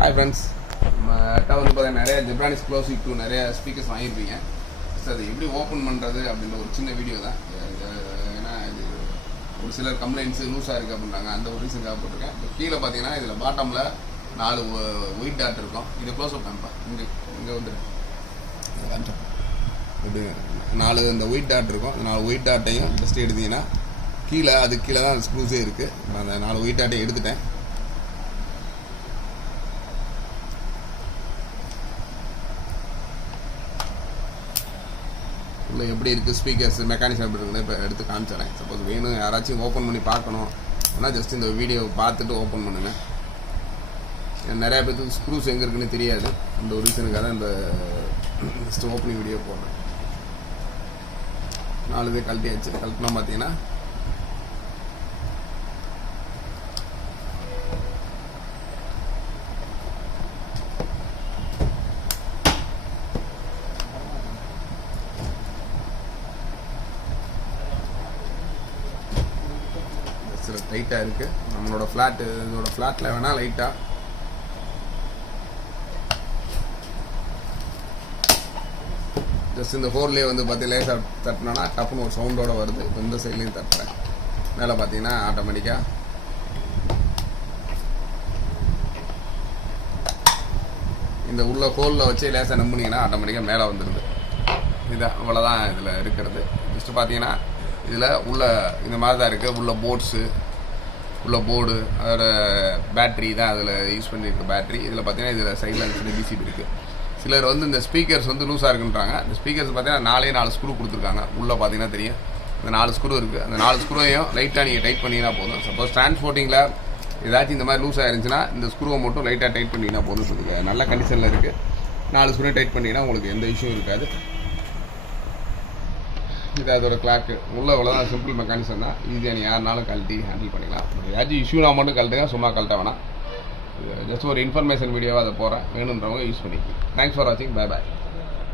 Hi friends, நம்மகிட்ட வந்து பார்த்தீங்கன்னா நிறைய ஜெப்ரானிக்ஸ் க்ளோஸ் டூ நிறைய ஸ்பீக்கர்ஸ் வாங்கியிருப்பீங்க. ஸோ அது எப்படி ஓப்பன் பண்ணுறது அப்படின்ற ஒரு சின்ன வீடியோ தான். ஏன்னா இது ஒரு சிலர் கம்ப்ளைண்ட்ஸு லூஸாக இருக்குது அப்படின்றாங்க, அந்த ஒரு ரீசனுக்காக போட்டிருக்கேன். இப்போ கீழே பார்த்தீங்கன்னா இதில் பாட்டமில் 4 ஒயிட் டாட் இருக்கும். இது க்ளோஸ் அப் காமிப்பா, இங்கே வந்துடும். இப்படி 4 இந்த ஒயிட் டாட் இருக்கும். அந்த 4 ஒயிட் டாட்டையும் ஜஸ்ட் எடுத்தீங்கன்னா கீழே தான் அந்த ஸ்க்ரூஸே இருக்குது. அந்த 4 ஒயிட் டாட்டையும் எடுத்துட்டேன். உள்ள எப்படி இருக்குது ஸ்பீக்கர்ஸ் மெக்கானிசம் எப்படி இருக்குன்னு இப்போ எடுத்து காமிச்சிடறேன். சப்போஸ் வேணும் யாராச்சும் ஓப்பன் பண்ணி பார்க்கணும் ஆனால் ஜஸ்ட் இந்த வீடியோ பார்த்துட்டு ஓப்பன் பண்ணுங்க. நிறையா பேருக்கு ஸ்க்ரூஸ் எங்கே இருக்குன்னு தெரியாது. அந்த ஒரு ரீசனுக்காக தான் இந்த ஜஸ்ட் ஓப்பனிங் வீடியோ போடுறேன். 4 இது கழட்டியாச்சு. கழட்டினா பார்த்தீங்கன்னா லைட்டாக இருக்குது. நம்மளோட ஃப்ளாட்டு இதோட ஃப்ளாட்டில் வேணால் லைட்டாக ஜஸ்ட் இந்த ஹோர்லேயே வந்து பார்த்து லேசாக தட்டினோன்னா டப்புன்னு ஒரு சவுண்டோடு வருது. இப்போ இந்த சைட்லேயும் தட்டுறேன். மேலே பார்த்தீங்கன்னா ஆட்டோமேட்டிக்காக இந்த உள்ள ஹோலில் வச்சு லேசாக நம்பினீங்கன்னா ஆட்டோமேட்டிக்காக மேலே வந்துடுது. இதான் அவ்வளோதான் இதில் இருக்கிறது. ஜஸ்ட்டு பார்த்தீங்கன்னா இதில் உள்ள இந்த மாதிரி தான் இருக்குது. உள்ள உள்ள போர்டு, அதோட பேட்ரி தான் அதில் யூஸ் பண்ணியிருக்க பேட்ரி. இதில் பார்த்தீங்கன்னா இதில் சைடில் சின்ன டிசிபி இருக்குது. சிலர் வந்து இந்த ஸ்பீக்கர்ஸ் வந்து லூஸாக இருக்குன்றாங்க. இந்த ஸ்பீக்கர்ஸ் பார்த்தீங்கன்னா 4 ஸ்க்ரூ கொடுத்துருக்காங்க. உள்ளே பார்த்தீங்கன்னா தெரியும், இந்த 4 ஸ்க்ரூ இருக்குது. அந்த 4 ஸ்க்ரூவையும் லைட்டாக நீங்கள் டைட் பண்ணிங்கன்னா போதும். சப்போஸ் டிரான்ஸ்போர்ட்டிங்கில் ஏதாச்சும் இந்த மாதிரி லூஸாக இருந்துச்சுன்னா இந்த ஸ்க்ரூவை மட்டும் லைட்டாக டைட் பண்ணிங்கன்னா போதும். சொல்லுங்கள், நல்ல கண்டிஷனில் இருக்குது. 4 ஸ்க்ரூ டைட் பண்ணிங்கன்னா உங்களுக்கு எந்த இஷ்யூ இருக்காது. இது அதோட கிளாக்கு உள்ள இவ்வளோதான். சிம்பிள் மெக்கானிசம் தான். ஈஸியாக நீ யாருனாலும் கழட்டி ஹேண்டில் பண்ணிக்கலாம். ஏதாச்சும் இஷ்யூனா மட்டும் கழட்டுங்க, சும்மா கழட்ட வேணாம். ஜஸ்ட் ஒரு இன்ஃபர்மேஷன் வீடியோவாக அதை போகிறேன். வேணுன்றவங்க யூஸ் பண்ணிக்கலாம். தேங்க்ஸ் ஃபார் வாட்சிங். Bye bye.